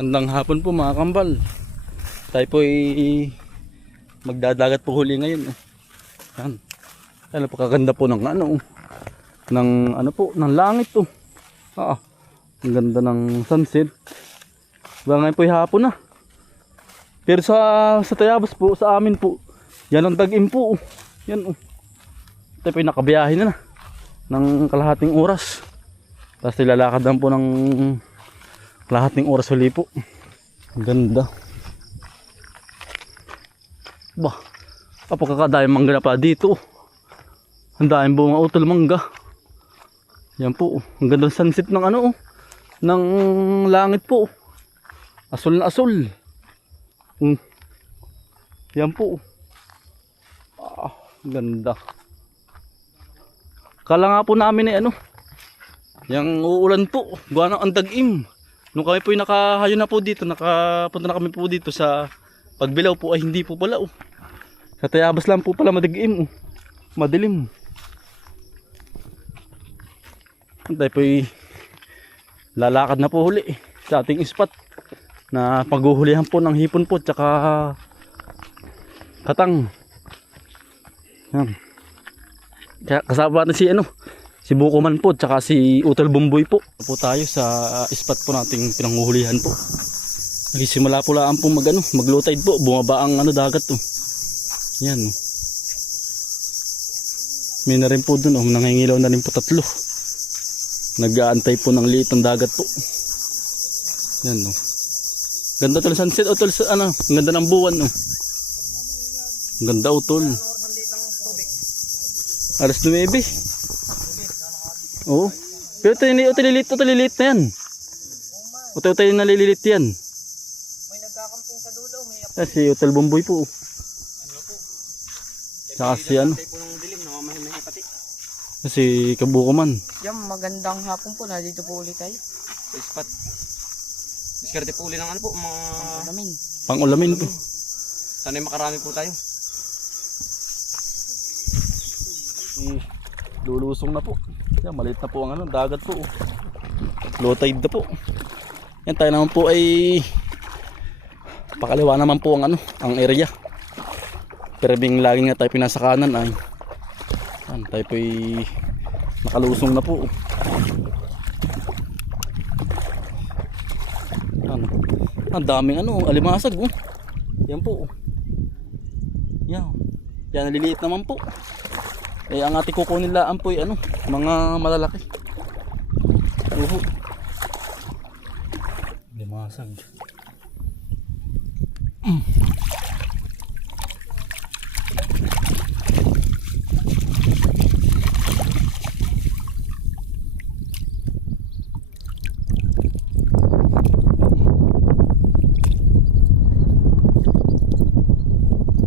Magandang hapon po mga kambal. Tayo po ay magdadagat po huli ngayon. Yan. Yan po kaganda po ng ng langit po. Ang ganda ng sunset. Ngayon po ay hapon na. Pero sa Tayabas po, sa amin po, yan ang tag-im po. Yan oh. Tayo po ay nakabiyahe na ng kalahating oras. Tapos ilalakad lang po ng kalahating oras huli po. Ang ganda. Bah, kapagkakadayang mangga na pa dito. Ang daming bunga utol mangga. Yan po. Ang ganda ng sunset ng ng langit po. Asul na asul. Yan po. Ganda. Kala nga po namin yung uulan po. Gawa ng andag-im. Nung kami po nakahayo na po dito, nakapunta na kami po dito sa Pagbilaw po ay hindi po pala Sa Tayabas lang po pala madig-im madilim. Tayo po ay lalakad na po huli sa ating spot na paghuhulihan po ng hipon po tsaka katang. Yan. Kasama natin si Bukoman po tsaka si Utol Bumboy po. Po tayo sa spot po nating pinanghuhulihan po. Nagsimula po lang po mag-low tide po. Bumaba ang dagat to. Yan. May na rin po dun nangingilaw na rin po tatlo. Nag-aantay po ng liit ng dagat po. Yan Ganda tol sunset tol ang ganda ng buwan Ang ganda tol. Alas 9. Oo. Pero utililit na yan. Utililit na lililit yan. May nagkakamping sa dulo. Si Utol Bumboy po. Saka si si Kabukoman. Yan, magandang hapon po. Nandito po ulit tayo. Sa spot. Diskarte po uli ng po. Mga Pang-ulamin po. Sana'y makarami po tayo. Lulusong na po. Yan, maliit na po ang dagat po. Low tide na po. Yan, tayo naman po ay pakaliwa naman po ang area. Pero bing lagi nga tayo pinasakanan ay yan, tayo po ay nakalusong na po. Yan. Ang daming alimasag Yan po. Yan. Yan, naliliit naman po. Ang ating kukunin laan po ay mga malalaki. Limasag.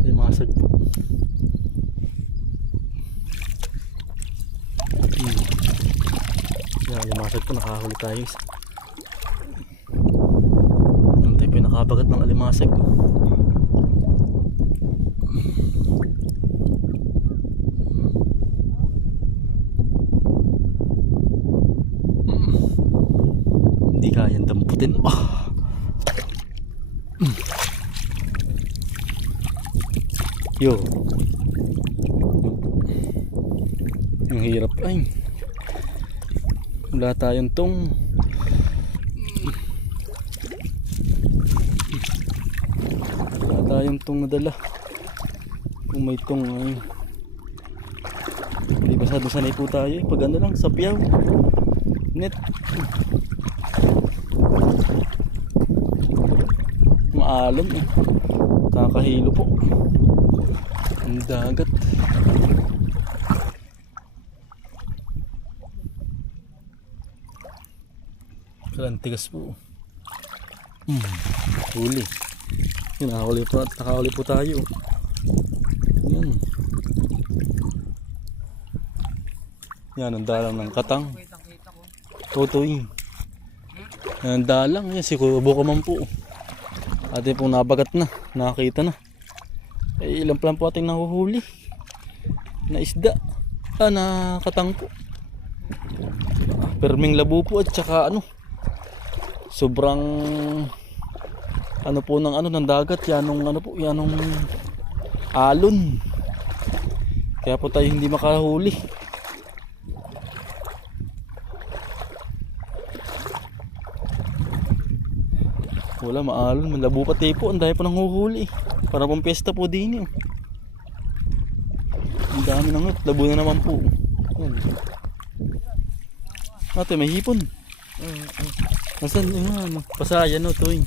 Limasag po. Alimasag po, nakahuli tayo. Tayo po nakabagat ng alimasag. Hindi kayang damputin. Yo. Ang hirap ay. Wala tayong tong. Wala tayong tong nadala. Kung may tong ay hindi basado sanay po tayo pag lang sapiyaw net maalon kakahilo po ang dagat. Kalantigas po. Huli. Yun, nakahuli po tayo. Yan. Yan ang dalang ng katang. Totoy. Yan ang dalang. Yan si Bukoman po. Atin pong nabagat na. Nakakita na. Ilan pa lang po ating nahuhuli. Na isda. Na katang po. Perming labo po at saka sobrang ano po ng ano ng dagat, yanong ano po, yanong alon. Kaya po tayo hindi makahuli. Wala, maalon, malabo pati po, ang dami po nang huhuli. Para pang piyesta po din yun. Ang dami nang labo na naman po. Yan. Ate, may hipon. Nasaan yung ano? Pasaya no, to yun.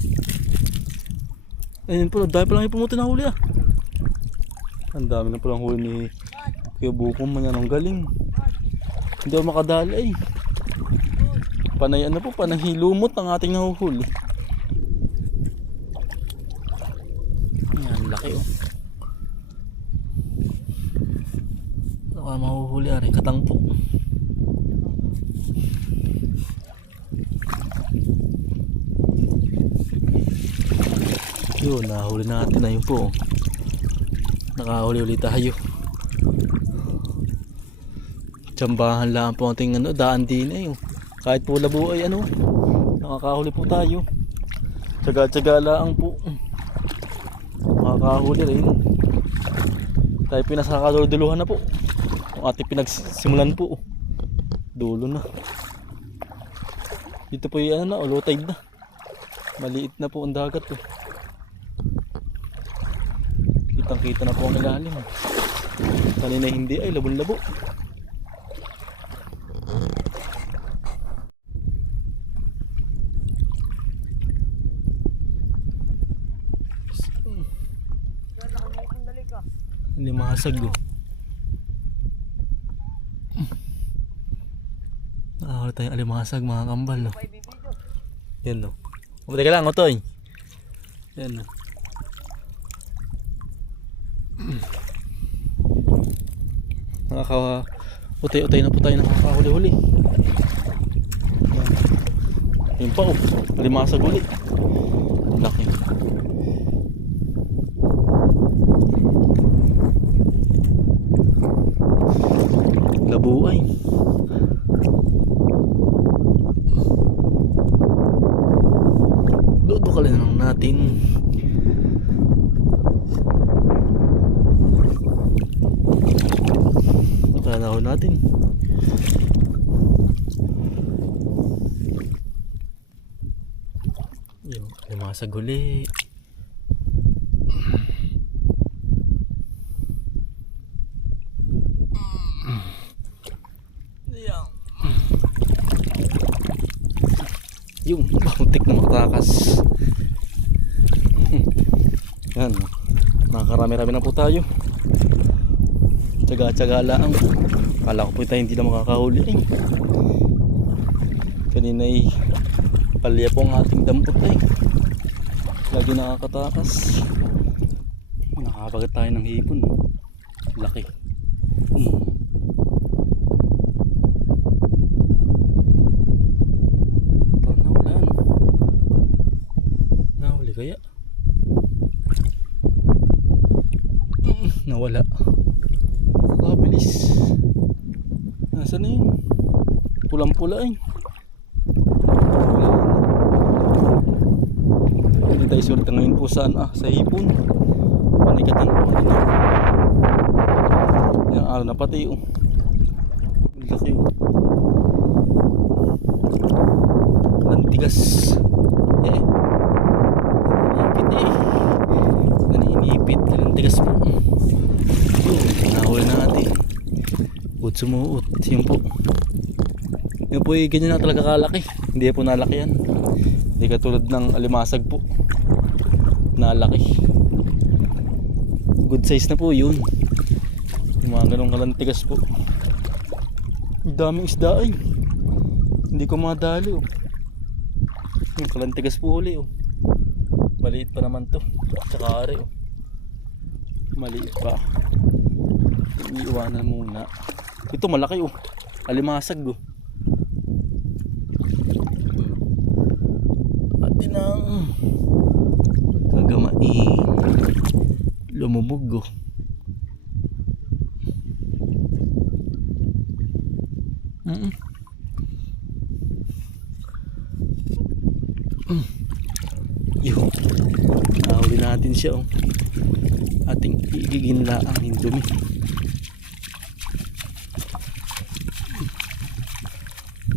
Ayun po, dahil palang hipon mo tinahuli ah. Ang dami na palang huli ni Kuya Bukom man yan, ang galing. Hindi ako makadali eh. Panay ano po, panay lumot ang ating nahuhuli. Yan, laki oh. Baka mahuhuli ah, rin katang po. Yun, nahuli natin na yun po. Nakahuli ulit tayo. Tsambahan lang po ating ano, daan din eh. Kahit po labo ay ano, nakakahuli po tayo. Tsaga-tsaga lang po. Nakakahuli rin. Tayo pinasakaduluduluhan na po. Ang ating pinagsimulan po. Dulo na. Dito po yung ano na, low tide na. Maliit na po ang dagat po. Kitang kita na po ang ilalim. Kanina hindi ay labon-labo. Hindi mahasag oh. Nakakala tayong alimasag mga kambal no. Yan no. Teka lang Otoy. Yan no. Utay-utay na po tayo nakakahuli-huli. Yan pa oh. Alimasag ulit. Laki. Labuay. Dodo ka lang natin. Nakanahon natin. Yung limasag uli. Yung bahutik na makatakas. Yan, nakakarami-rami na po tayo. Tsaga-tsaga lang. Kala ko po tayo hindi na makakahuli eh. Kanina ay palya po ang ating dampot eh. Lagi nakakatakas. Nakabagat tayo ng hipon. Laki. Kaya nawala. Kabilis. Nasaan na yun? Pulang-pula eh. Hindi tayo surta ngayon po saan sa hipon. Panikatan po. Yung araw na pati oh. Laki oh. Lantigas. Eh. Naninipit ka lang tigas po. Nahuli natin. Uot sumuot. Yun po. Yun po ganyan na talaga kalaki. Hindi po nalaki yan. Hindi katulad ng alimasag po. Nalaki. Good size na po yun. Yung mga ganong kalantigas po. Daming isda ay. Hindi ko madali oh. Yung kalantigas po uli oh. Maliit pa naman to. Tsaka ari oh. Maliit pa. Iiwanan muna. Ito malaki oh. Alimasag oh. Atin ang gagamain. Lumubog oh. Yun. natin siya, oh. Ating igiginlaang yung dumi.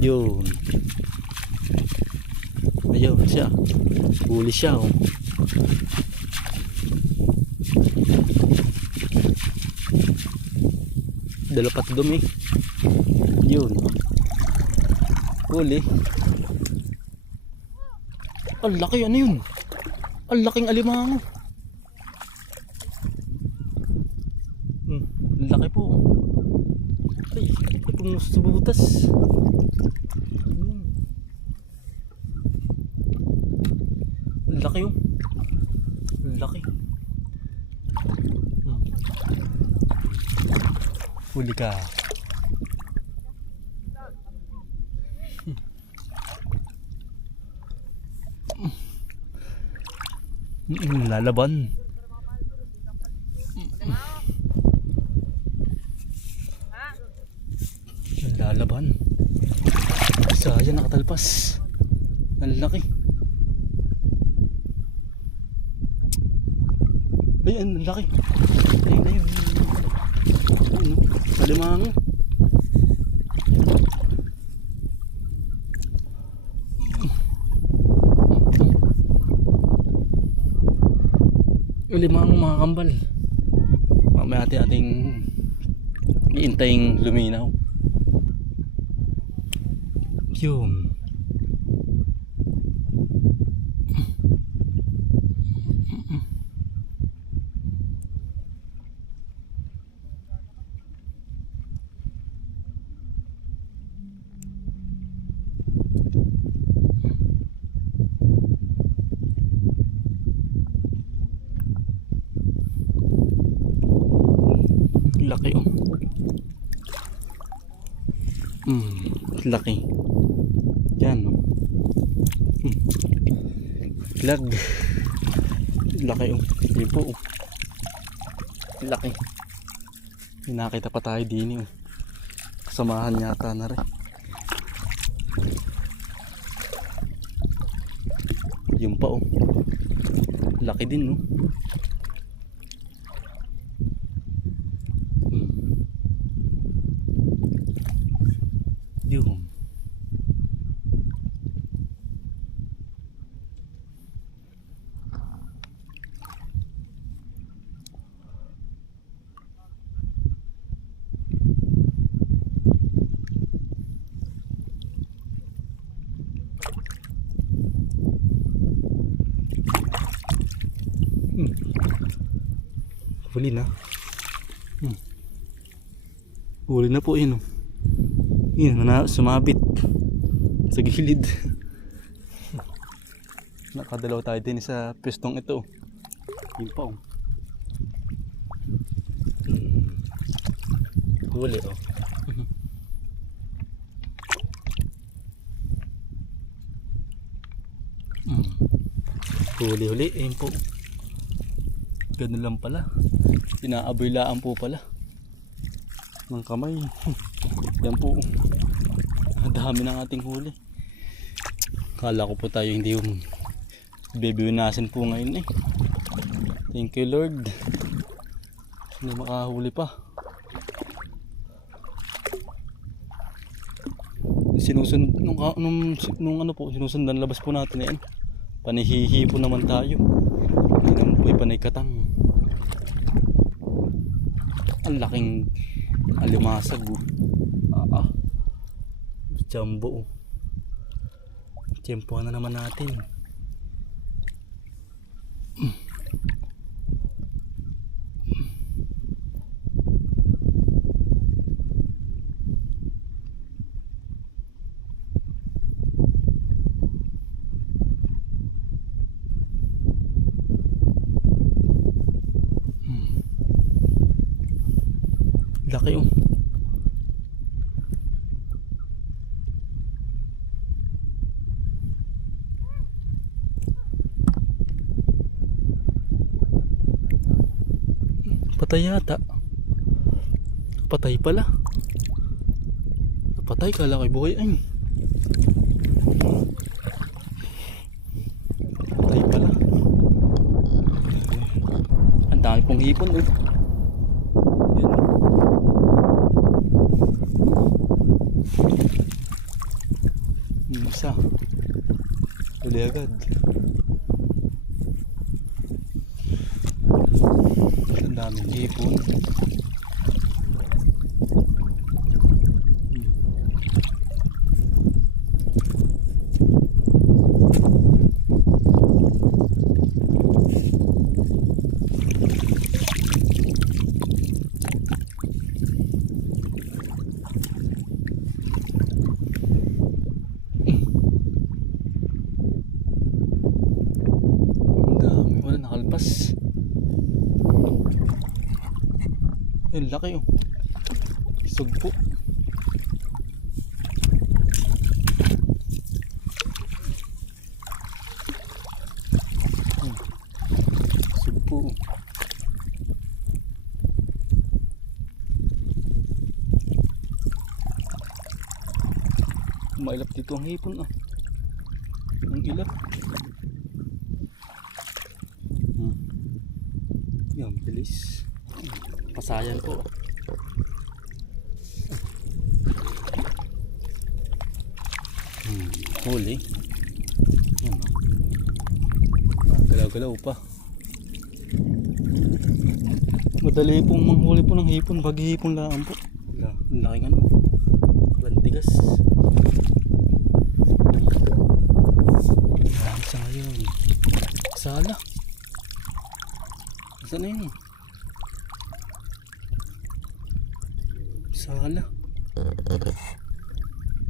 Yun. Ayun siya. Huli siya, oh. Dalapat dumi. Yun. Huli. Ang laki, ano yun? Ang laking alimango. Ang laki po. Ay, ito sa butas. Ang laki, oh. Ang laki. Huli ka. Lalaban. Lalaban. Sayang, nakatalpas. Ang laki. Ay, ang laki. Ayun na yun. Ayun, alimango. Alimango, mga kambal. Mamaya ating iintaying luminaw. Yun. Laki, oh. Laki. Yan, oh. Lag. Laki, oh. Yun po, oh. Laki. Nakita pa tayo din, oh. Kasamahan yata na rin. Yun pa, oh. Laki din, oh. Yun. Huli na. Huli na po yun, oh. Yun na, sumabit sa gilid. Nakadalaw tayo din sa pestong ito. Yun pa, oh. Huli, oh. Huli-huli, ayun po. Ganun lang pala. Inaaboylaan po pala ng kamay. Yan po. Dami ng ating huli. Kala ko po tayo hindi yung bibiyunasin po ngayon, eh. Thank you, Lord. Hindi makahuli pa. Nung ano po, sinusundan labas po natin, yan. Panihihi po naman tayo. Hindi naman po ipanay katang. Ang laking alimasag, oh. Jumbo, oh. Tiyempohan na naman natin. Laki, oh. Patay yata. Patay pala. Patay, kala ko'y buhay. Ay. Patay pala. pong hipon oh. Yan. Yung isa. Huli agad. Ang daming hipon. Nakalpas. Yan, laki oh. Sugpo. Sugpo. Mailap dito ang hipon ah. Ang ilap. Yan, bilis. Pasayan po. Huli. Yan. Galaw-galaw pa. Madali pong manghuli po ng hipon. Baghihipon lang po. Ang laking ano. Kalantigas. Yan, isa ngayon. Sala. Saan na yun? Sala.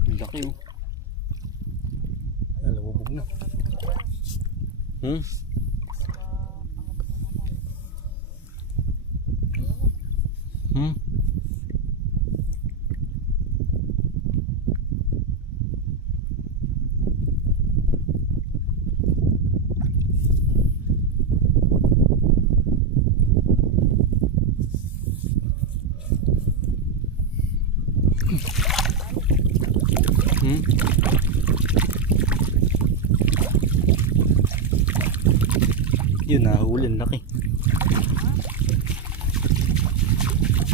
Ang laki oh. Ay, lumubog na. Hmm? Hmm? Hmm? Yun, nahuli, ang laki.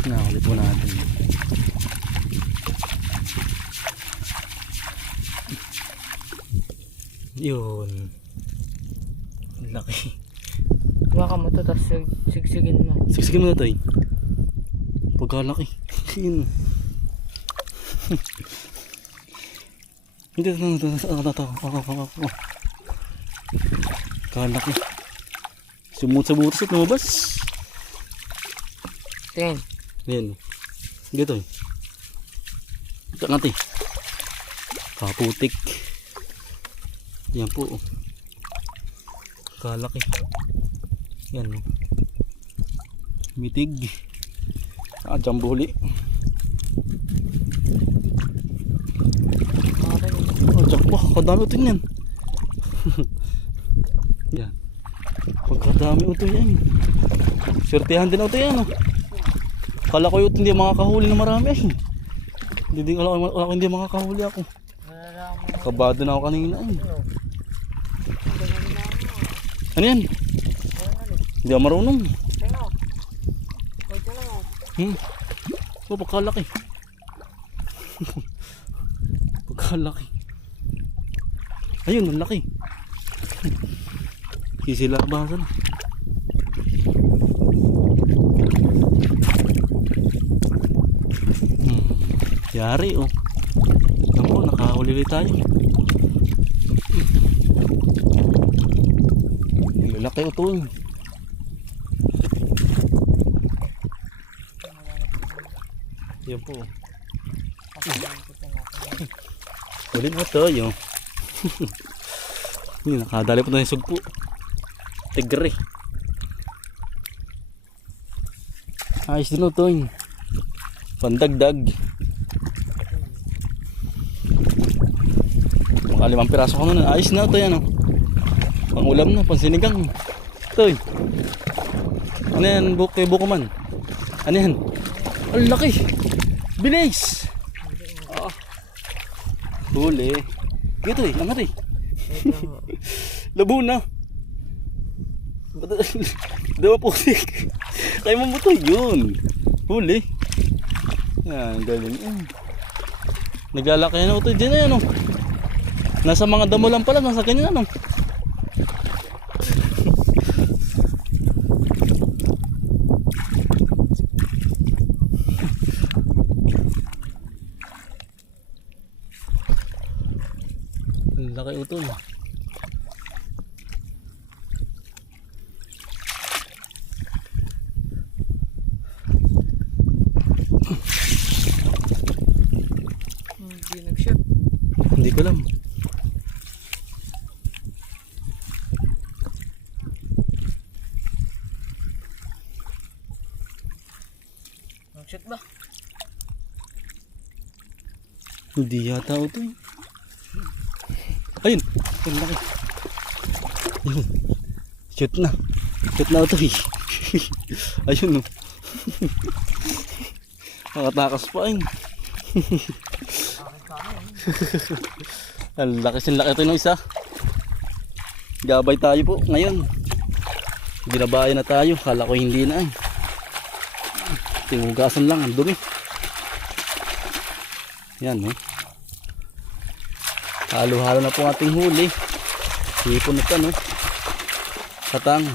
Nahuli po natin. Yun. Ang laki. Baka mo to, tapos sigsigin mo. Sigsigin mo na tayo. Pagkalaki. Yun. Hindi, kalaki. Sumut sa butas at lumabas. Tingin. Ayan. Gito. Ito natin. Kaputik. Yan po. Kalaki. Yan. Mitig. Jambuli. Wah, kadami ito yan. Yan. Pagkadami ito yan. Swertihan din ito yan. Oh. Kala ko ito hindi makakahuli na marami. Hindi makakahuli ako. Kabado na ako kanina. Ano yan? Hindi ako marunong. Oh, pagkalaki. Pagkalaki. Ayun, ang laki. Sisilabasan. Yari oh. Naku, nakahuli ulit tayo. Ang lalaki ito eh. Yan po. Huli na tayo. Hindi, nakadali po tayo sugpo. Tigre. Ayos din ito eh. Pandagdag. Mga 5 piraso ko na. Ayos na ito yan oh. Pang ulam na, pang sinigang. Ito eh. Ano yan, buko man? Ano yan? Ang laki. Bilis. Huli. Ito eh, angat eh. Labo na. Dawa pusik. Kaya mo to yun. Huli. Yan, galing. Naglalaki na ito dyan na yan. Nasa mga damo lang pala, nasa ganyan ano. Laki ito. Hindi nag-shot. Hindi ko alam. Nag-shot ba? Hindi yata ito. Ayun. Ang laki. Ayun. Shoot na. Shoot na ito. Ayun. Nakatakas pa ayun. Ang laki sin laki ito ng isa. Gabay tayo po ngayon. Binabayan na tayo. Kala ko hindi na ay. Tinugasan lang. Ang dumi. Yan halo-halo na po ang ating huli. Hipon ito Katang.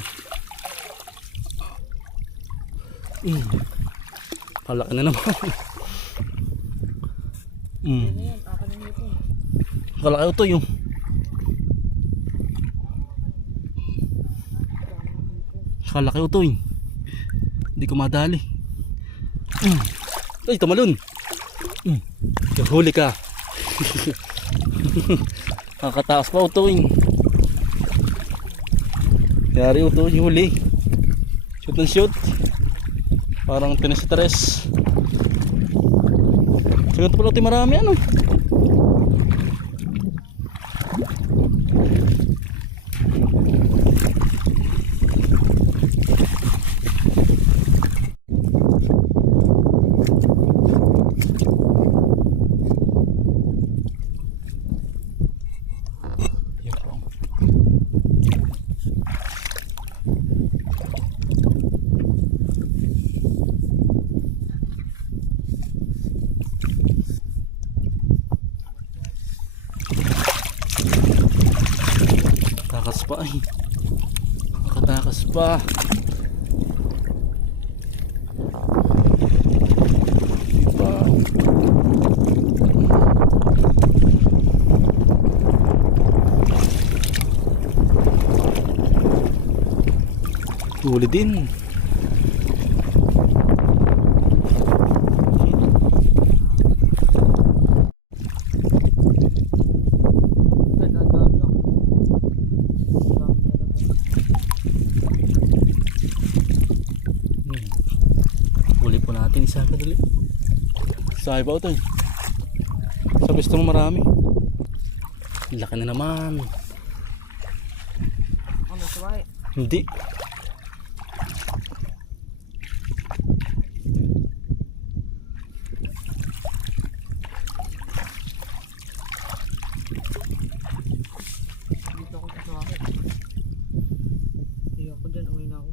Kalaki na naman. Kalaki ito yung. Kalaki ito yung. Hindi ko madali. Ay, tumalon. Huli ka. Nakataas pa ito yung. Yari ito yung huli. Shoot and shoot. Parang tinis-tres. Sige ito pala ito marami ano. Takas pa ay. Nakatakas pa. Diba? Huli din. Huli po natin isa kadali. Sabi ba ito? Sa gusto mo marami. Laki na naman. Ano suway? Hindi. Dito ako sa suway. Hindi ako dyan, umay na ako.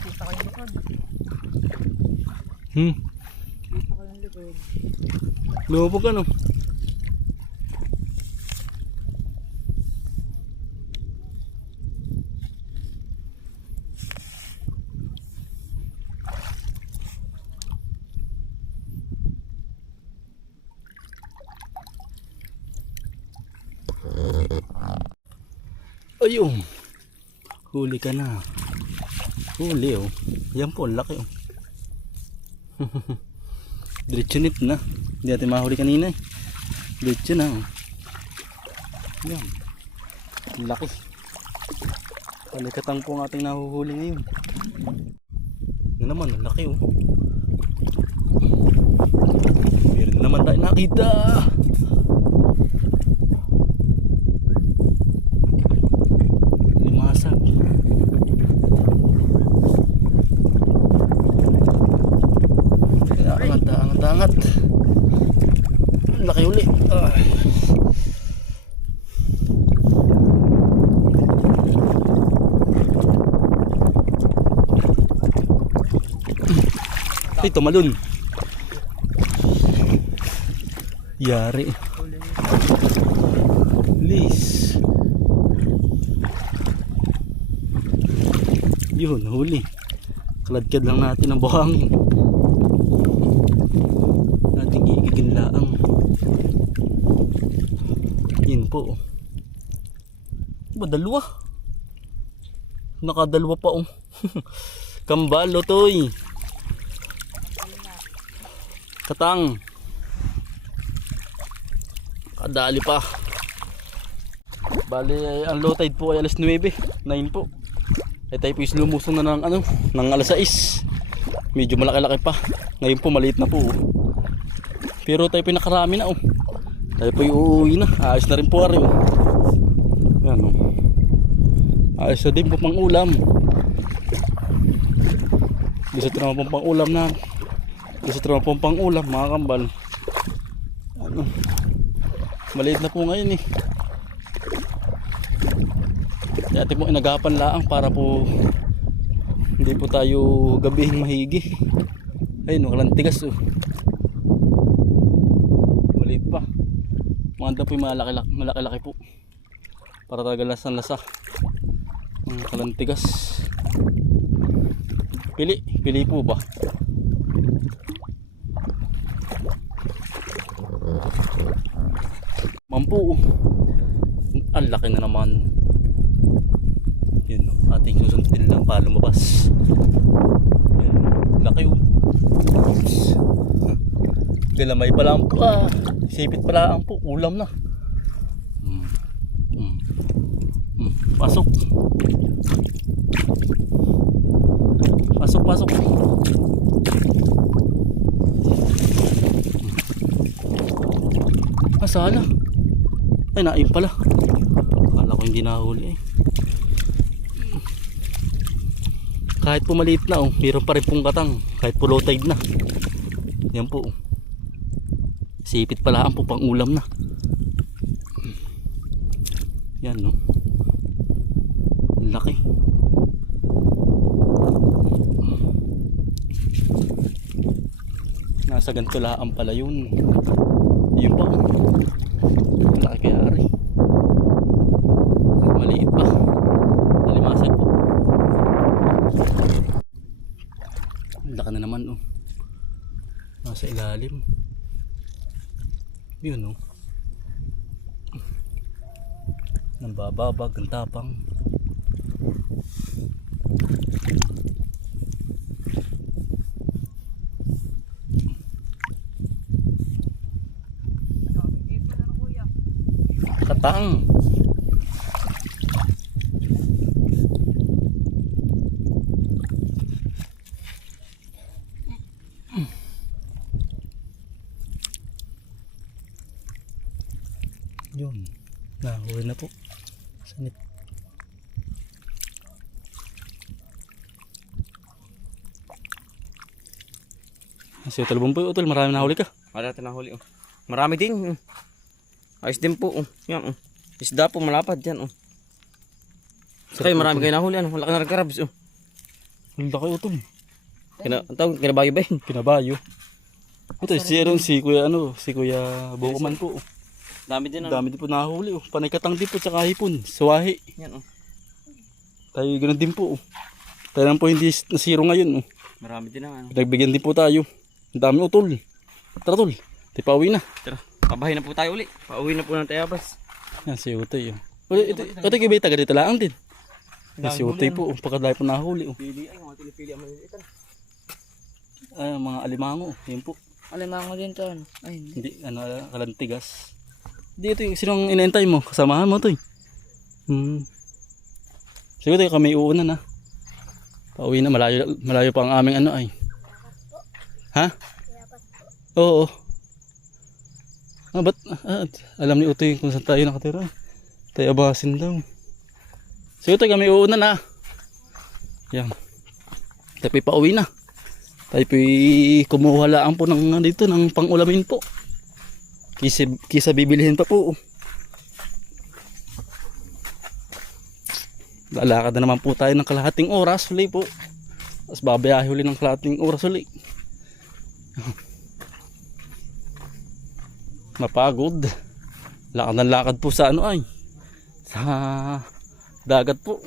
Kita ko yung likod. Kita ko yung likod. Lumabog ano? Ayun. Huli ka na. Huli Yan po, laki Diretso nit na. Hindi natin mahuli kanina Diretso na Yan. Laki. Palikatang po ang ating nahuhuli ngayon. Yan naman, laki Meron na naman tayo nakita. Limasag. Angat. Laki uli. Ay, tumalon. Yari. Huli niya. Lis. Yun, huli. Kaladkad lang natin ang buhangin. Ating iiginlaang. Yun po. Ba, dalawa? Nakadalawa pa oh. Kambalo toy. Katang. Kadali pa. Bali, ang low tide po ay alas 9. 9 po. Ay tayo po is lumusong na ng, ng alas 6. Medyo malaki-laki pa. Ngayon po maliit na po. Pero tayo po nakarami na. Tayo po uuwi na. Ayos na rin po ari. Yan o. Ayos na din po pang ulam. Gusto naman po pang ulam na. Gusto naman po pang ulam mga kambal. Ano. Maliit na po ngayon eh. Dati po inagapan laang para po hindi po tayo gabihing mahigi. Ayun, walang tigas oh. Maliit pa. Maganda po yung malaki-laki po. Para talaga lasang-lasa. Walang tigas. Pili po ba? Mampu. Ang laki na naman. Yun o, ating susundin lang para lumabas. Yun, laki o. Oops. Galamay pa lang po. Sipit pa lang po, ulam na. Pasok. Pasok. Sala. Ay, naim pala. Akala ko hindi nahuli eh. Kahit po maliit na mayroon pa rin pong katang. Kahit po low tide na. Yan po. Sipit pala ang po pang ulam na. Yan no. Laki. Nasa ganito laang pala yun. Yun pa. Laki kaya rin. Maliit pa. Nalimasan po. Laki na naman nasa ilalim. Yun nang bababag ang tapang. Katang. Yun, nahuli na po. Sanit. Kasi talbong po utol, marami nahuli ka. Marami nahuli Marami din. Ayos din po Yan Isda po malapad yan Sakay marami kayo nahuli Wala ka na nagkarabs Ang laki utol. Kinabayo ba yun? Kinabayo. Ito si Kuya si Kuya Bukuman po. Dami din Dami din po nahuli Panay katang din po tsaka hipon. Suwahi. Yan Tayo ganoon din po Tayo lang po hindi nasiro ngayon Marami din Nagbigyan din po tayo. Ang dami utol. Tara tol. Pauwi na. Tara. Pabahay na po tayo uli. Pauwi na po ng Tayabas. Yan si Utoy Ito kibay taga dito lang din. Yan si Utoy po. Pagkadali po nahuli Pili ay mga tinipili ang malilitan. Ay mga alimango. Yan po. Alimango din to Ay Hindi kalantigas. Dito sinong inaantay mo? Kasamahan mo Utoy. Siguro kami uuna na. Pauwi na malayo pa ang aming ay. Ha? Oo. Ba't alam ni Utoy kung saan tayo nakatira. Tayo abasin daw. Siguro tayo kami uuna na. Yan. Tayo pauwi na. Tayo kumuha lang po dito ng pang-ulamin po. Kisa bibilihin pa po. Lalakad na naman po tayo ng kalahating oras uli po. Tapos babayahe uli ng kalahating oras uli. Mapagod. Lakad ng lakad po sa ano ay. Sa dagat po.